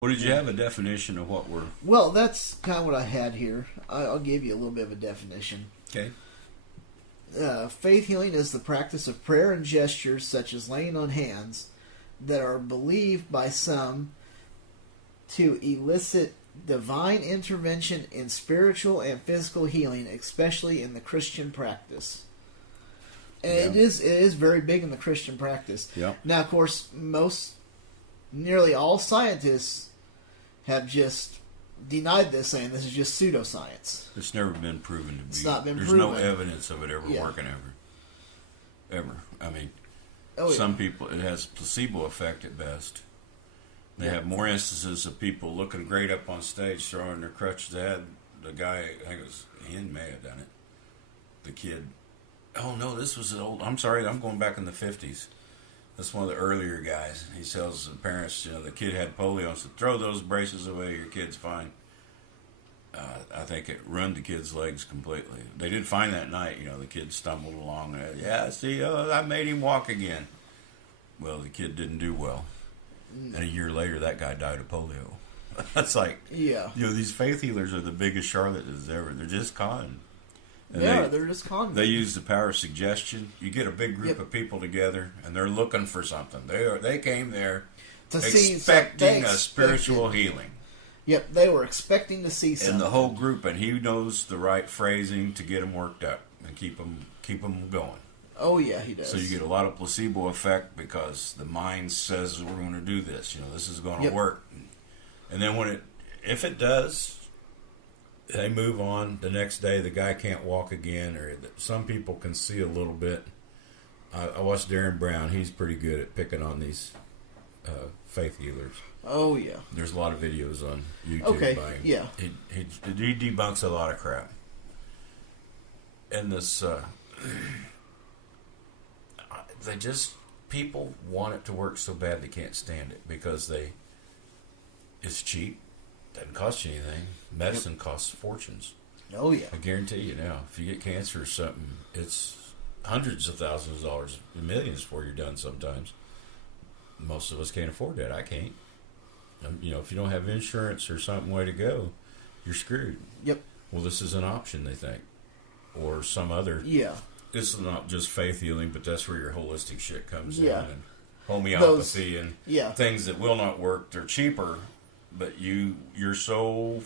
What did you have a definition of what we're... Well, that's kind of what I had here. I'll give you a little bit of a definition. Okay. Faith healing is the practice of prayer and gestures such as laying on hands that are believed by some to elicit divine intervention in spiritual and physical healing, especially in the Christian practice. And it is very big in the Christian practice. Yeah. Now, of course, nearly all scientists have just denied this, saying this is just pseudoscience. It's never been proven to be. It's not been There's proven. no evidence of it ever working ever. I mean, some people, it has placebo effect at best. They have more instances of people looking great up on stage, throwing their crutches. They had the guy, I think it was, he may have done it. The kid, oh no, this was an old, I'm sorry, I'm going back in the 50s. That's one of the earlier guys. He tells the parents, the kid had polio, so throw those braces away, your kid's fine. I think it ruined the kid's legs completely. They did find that night, the kid stumbled along. I made him walk again. Well, the kid didn't do well. And a year later, that guy died of polio. That's like, these faith healers are the biggest charlatans ever. They're just con. And they're just con. They use the power of suggestion. You get a big group of people together, and they're looking for something. They came there to expecting a spiritual healing. Yep, they were expecting to see something. And the whole group, and he knows the right phrasing to get them worked up and keep them going. Oh yeah, he does. So you get a lot of placebo effect because the mind says we're going to do this. This is going to work. And then if it does, they move on. The next day, the guy can't walk again, or some people can see a little bit. I watched Darren Brown. He's pretty good at picking on these faith healers. Oh yeah. There's a lot of videos on YouTube by him. Yeah. He debunks a lot of crap. And this, people want it to work so bad they can't stand it because it's cheap, doesn't cost you anything. Medicine costs fortunes. Oh yeah. I guarantee you now, if you get cancer or something, it's hundreds of thousands of dollars, millions before you're done sometimes. Most of us can't afford that. I can't. If you don't have insurance or something way to go, you're screwed. Yep. Well, this is an option, they think. Or some other. Yeah. This is not just faith healing, but that's where your holistic shit comes in. Yeah. And homeopathy and Yeah. things that will not work. They're cheaper, but you're so...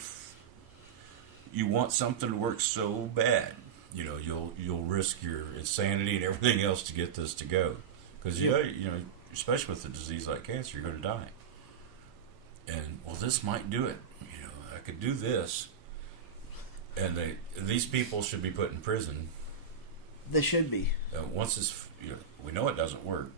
You want something to work so bad. You'll risk your insanity and everything else to get this to go. Because, especially with a disease like cancer, you're going to die. And, this might do it. I could do this. And these people should be put in prison. They should be. Once we know it doesn't work.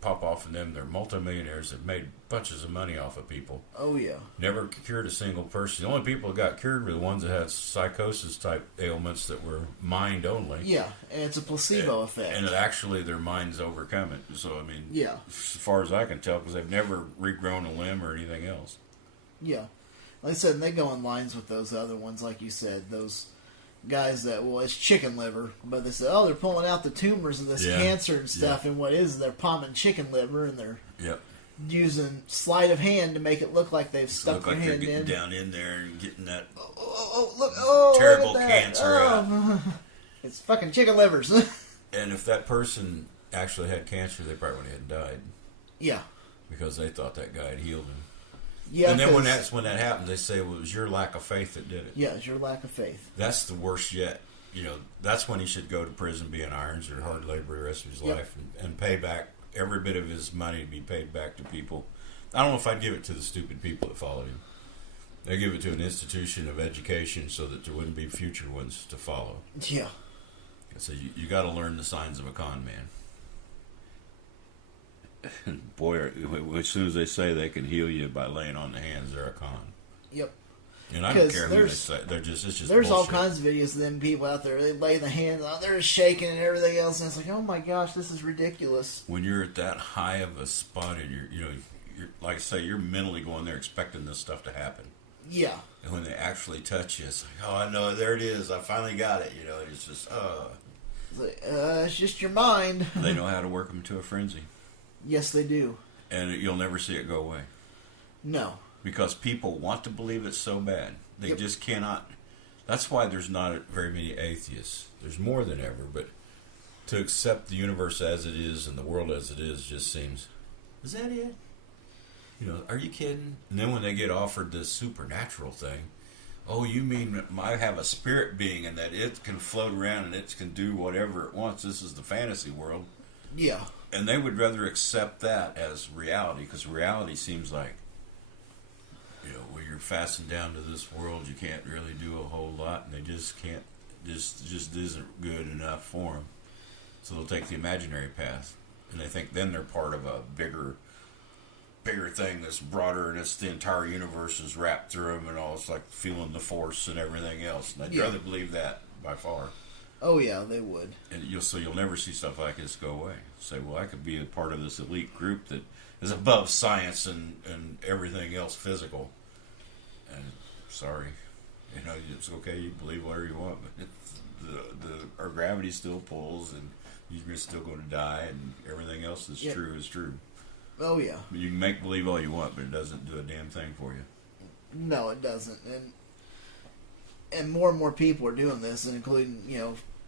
Pop off of them. They're multimillionaires. They've made bunches of money off of people. Oh, yeah. Never cured a single person. The only people that got cured were the ones that had psychosis-type ailments that were mind only. Yeah, and it's a placebo effect. And actually, their minds overcome it. So, as far as I can tell, because they've never regrown a limb or anything else. Yeah. Like I said, they go in lines with those other ones, like you said. Those guys that, it's chicken liver, but they say, they're pulling out the tumors of this cancer and stuff, and what is, they're pumping chicken liver, and they're using sleight of hand to make it look like they've stuck their hand in. Down in there and getting that terrible cancer out. It's fucking chicken livers. And if that person actually had cancer, they probably had died. Yeah. Because they thought that guy had healed him. Yeah, and then when that happens, they say, well, it was your lack of faith that did it. Yeah, it's your lack of faith. That's the worst yet. That's when he should go to prison, be in irons or hard labor the rest of his life, and pay back every bit of his money to be paid back to people. I don't know if I'd give it to the stupid people that follow him. They give it to an institution of education so that there wouldn't be future ones to follow. Yeah. So you got to learn the signs of a con man. Boy, as soon as they say they can heal you by laying on the hands, they're a con. Yep. And I don't care who they say. It's just there's bullshit. all kinds of videos of them people out there. They lay the hands on, they're shaking and everything else, and it's like, oh my gosh, this is ridiculous. When you're at that high of a spot, and you're like I say, you're mentally going there expecting this stuff to happen. Yeah. And when they actually touch you, it's like, oh, I know, there it is. I finally got it. It's just, it's just your mind. They know how to work them to a frenzy. Yes, they do. And you'll never see it go away. No. because people want to believe it so bad. They just cannot. That's why there's not very many atheists. There's more than ever, but to accept the universe as it is and the world as it is just seems, is that it? Are you kidding? And then when they get offered this supernatural thing, oh, you mean I have a spirit being and that it can float around and it can do whatever it wants. This is the fantasy world. Yeah. And they would rather accept that as reality, because reality seems like, when you're fastened down to this world, you can't really do a whole lot, and they just can't, just isn't good enough for them. So they'll take the imaginary path, and they think then they're part of a bigger thing that's broader, and it's the entire universe is wrapped through them, and all. It's like feeling the force and everything else. And I'd rather believe that by far. Oh yeah, they would. And you'll never see stuff like this go away. Say, well, I could be a part of this elite group that is above science and everything else physical. And sorry, it's okay. You believe whatever you want, but our gravity still pulls, and you're still going to die, and everything else that's true is true. Oh yeah. You can make believe all you want, but it doesn't do a damn thing for you. No, it doesn't. And more and more people are doing this, and including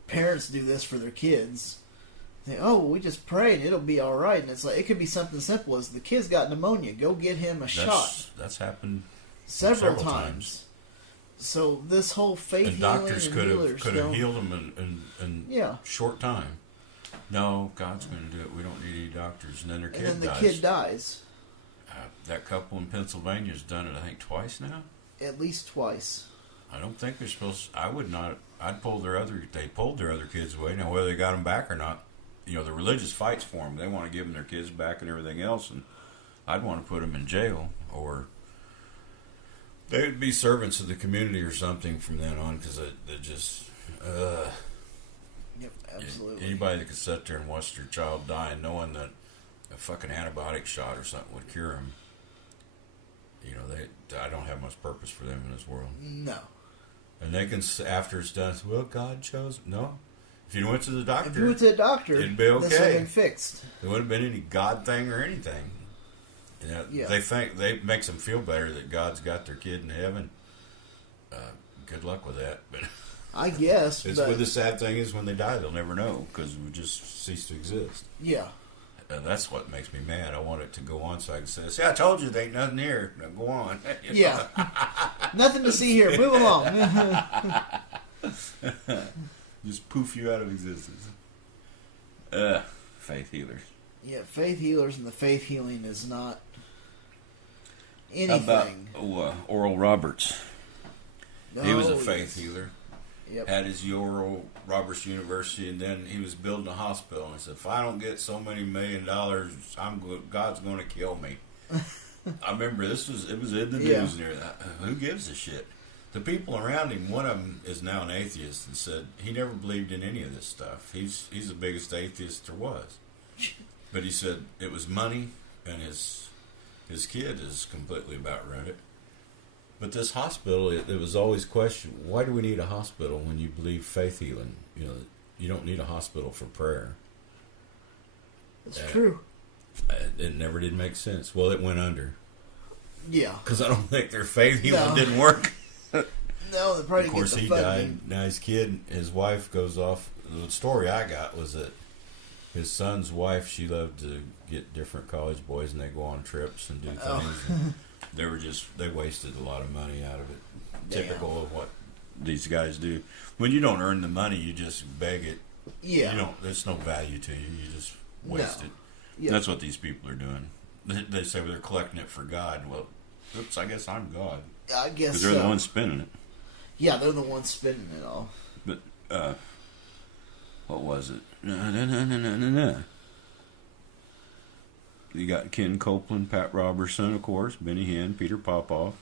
parents do this for their kids. They we just pray and it'll be all right. And it's like, it could be something simple as the kid's got pneumonia. Go get him a shot. That's happened several times. So this whole faith and healing doctors and could healers have healed them in short time. No, God's going to do it. We don't need any doctors. And then their kid dies. And then the kid dies. That couple in Pennsylvania has done it, I think, twice now. At least twice. I don't think they're supposed to. I would not. I'd pull they pulled their other kids away. Now, whether they got them back or not, the religious fights for them. They want to give them their kids back and everything else, and I'd want to put them in jail, or they would be servants of the community or something from then on, because they just. Yep, absolutely. Anybody that could sit there and watch their child die, knowing that a fucking antibiotic shot or something would cure them, I don't have much purpose for them in this world. No. And they can, after it's done, well, God chose. No. If you went to the doctor, it'd be okay. This would have been fixed. There wouldn't have been any God thing or anything. They think they makes them feel better that God's got their kid in heaven. Good luck with that, but I guess. But the sad thing is, when they die, they'll never know, because we just cease to exist. Yeah. That's what makes me mad. I want it to go on so I can say, "See, I told you there ain't nothing here. Now go on." Yeah. Nothing to see here. Move along. Just poof you out of existence. Faith healers. Yeah, faith healers, and the faith healing is not anything. How about Oral Roberts? He was a faith healer. Yep. Had his Oral Roberts University, and then he was building a hospital. And he said, if I don't get so many $1 million, God's going to kill me. I remember it was in the news near that. Who gives a shit? The people around him, one of them is now an atheist, and said he never believed in any of this stuff. He's the biggest atheist there was. But he said it was money, and his kid is completely about run it. But this hospital, it was always questioned, why do we need a hospital when you believe faith healing? You don't need a hospital for prayer. It's true. It never did make sense. Well, it went under. Yeah. Because I don't think their faith healing didn't work. No, they probably. Of course, he died. Now his wife goes off. The story I got was that his son's wife, she loved to get different college boys, and they go on trips and do things. And they wasted a lot of money out of it. Damn. Typical of what these guys do. When you don't earn the money, you just beg it. Yeah. There's no value to you. You just waste it. Yep. That's what these people are doing. They say they're collecting it for God. Well, oops, I guess I'm God. I guess because they're the ones spending it. Yeah, they're the ones spending it all. But what was it? No. You got Ken Copeland, Pat Robertson, of course, Benny Hinn, Peter Popoff.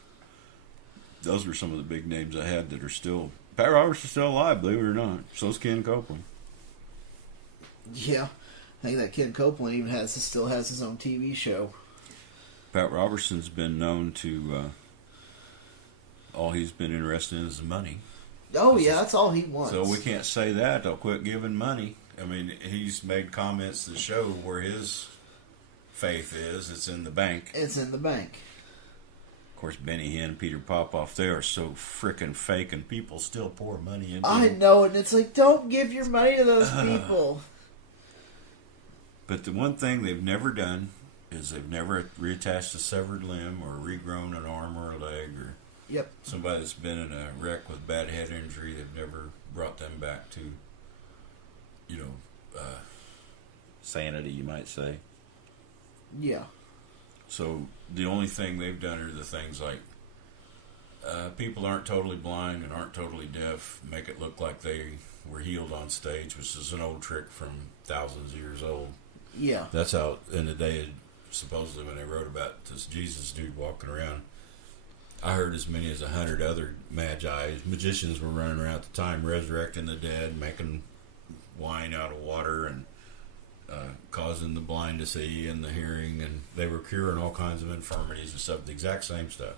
Those were some of the big names I had that are still. Pat Robertson's still alive, believe it or not. So's Ken Copeland. Yeah, I think that Ken Copeland even still has his own TV show. Pat Robertson's been known to. All he's been interested in is the money. Oh yeah, that's all he wants. So we can't say that. They'll quit giving money. I mean, he's made comments that show where his faith is. It's in the bank. It's in the bank. course, Benny Hinn, Peter Popoff, they are so frickin' fake, and people still pour money into I them. know, and it's like, don't give your money to those people. But the one thing they've never done is they've never reattached a severed limb or regrown an arm or a leg, or Yep. somebody that's been in a wreck with bad head injury. They've never brought them back to, sanity, you might say. Yeah. So the only thing they've done are the things like people aren't totally blind and aren't totally deaf, make it look like they were healed on stage, which is an old trick from thousands of years old. Yeah. That's how in the day, supposedly when they wrote about this Jesus dude walking around, I heard as many as 100 other magicians were running around at the time, resurrecting the dead, making wine out of water, and causing the blind to see and the hearing, and they were curing all kinds of infirmities and stuff, the exact same stuff.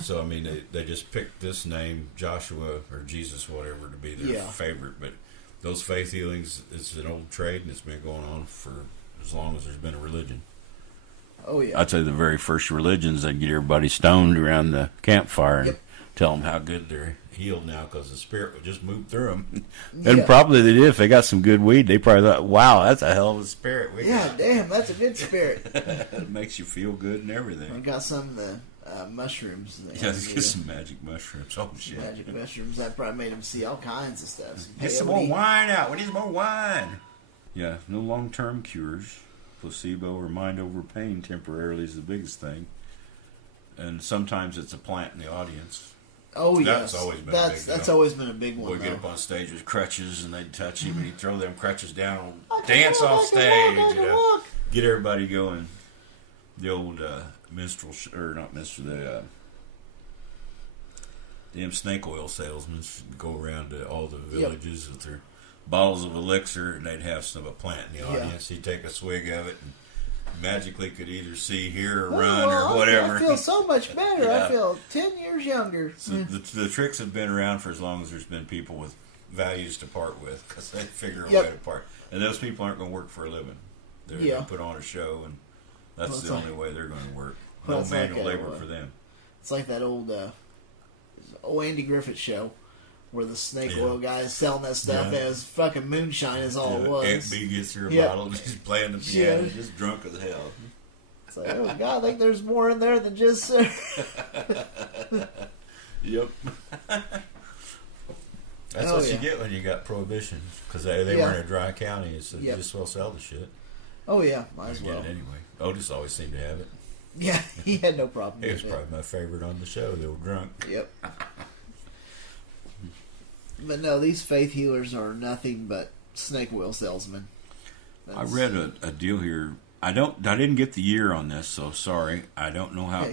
So, I mean, they just picked this name, Joshua or Jesus, whatever, to be their favorite. But those faith healings, it's an old trade, and it's been going on for as long as there's been a religion. Oh, yeah. I'd say the very first religions, they'd get everybody stoned around the campfire and tell them how good they're healed now because the spirit would just move through them. And probably they did. If they got some good weed, they probably thought, wow, that's a hell of a spirit. Damn, that's a good spirit. It makes you feel good and everything. I got some of the mushrooms. Let's get some magic mushrooms. Oh, shit. Magic mushrooms. That probably made him see all kinds of stuff. Get some more wine out. We need some more wine. Yeah, no long-term cures. Placebo or mind over pain temporarily is the biggest thing. And sometimes it's a plant in the audience. Oh, yeah. That's always been a big deal. That's always been a big one. We'd get up on stage with crutches, and they'd touch him, and he'd throw them crutches down, dance off stage, get everybody going. The old minstrel, or not minstrel, them snake oil salesmen would go around to all the villages with their bottles of elixir, and they'd have a plant in the audience. He'd take a swig of it and magically could either see, hear, or run, or whatever. I feel so much better. I feel 10 years younger. So the tricks have been around for as long as there's been people with values to part with, because they figure a way to part. And those people aren't going to work for a living. They're going to put on a show, and that's the only way they're going to work. No manual labor for them. It's like that old Andy Griffith show, where the snake oil guy is selling that stuff as fucking moonshine is all it was. Aunt B gets her a bottle and she's playing the piano, just drunk as hell. It's like, oh God, I think there's more in there than just... Yep. That's what you get when you got prohibition, because they weren't a dry county, so you just well sell the shit. Oh yeah, might as well. Anyway, Otis always seemed to have it. Yeah, he had no problem. He was probably my favorite on the show. They were drunk. Yep. But no, these faith healers are nothing but snake oil salesmen. I read a deal here. I didn't get the year on this, so sorry. I don't know how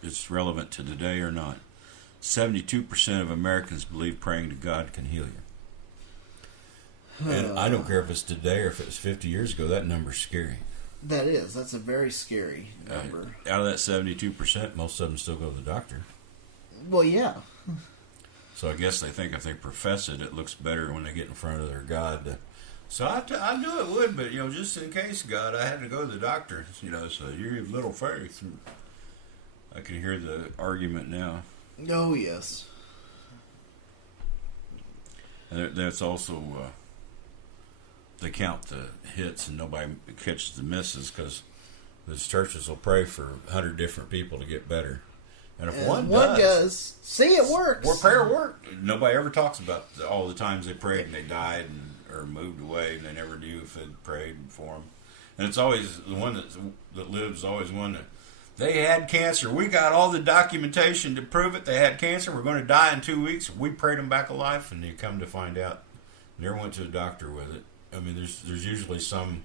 it's relevant to today or not. 72% of Americans believe praying to God can heal you. And I don't care if it's today or if it was 50 years ago. That number's scary. That is. That's a very scary number. Out of that 72%, most of them still go to the doctor. Well, yeah. So I guess they think if they profess it, it looks better when they get in front of their God. So I knew it would, but just in case, God, I had to go to the doctor. So you have little faith. I can hear the argument now. Oh yes. And that's also they count the hits and nobody catches the misses, because those churches will pray for 100 different people to get better. And if one does, see, it works. Or prayer worked. Nobody ever talks about all the times they prayed and they died or moved away, and they never knew if they'd prayed for them. And it's always the one that lives, always one that they had cancer. We got all the documentation to prove it. They had cancer. We're going to die in 2 weeks. We prayed them back alive, and you come to find out never went to a doctor with it. I mean, there's usually some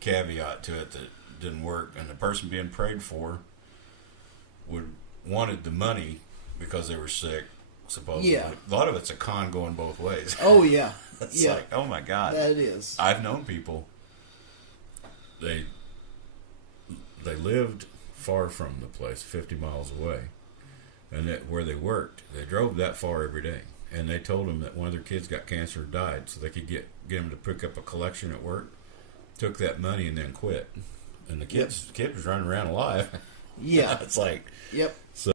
caveat to it that didn't work, and the person being prayed for wanted the money because they were sick, supposedly. Yeah. A lot of it's a con going both ways. Oh, yeah. It's like, oh, my God. That is. I've known people, they lived far from the place, 50 miles away, and where they worked, they drove that far every day. And they told them that one of their kids got cancer and died, so they could get them to pick up a collection at work, took that money, and then quit. And the kid was running around alive. Yeah. It's like, Yep. so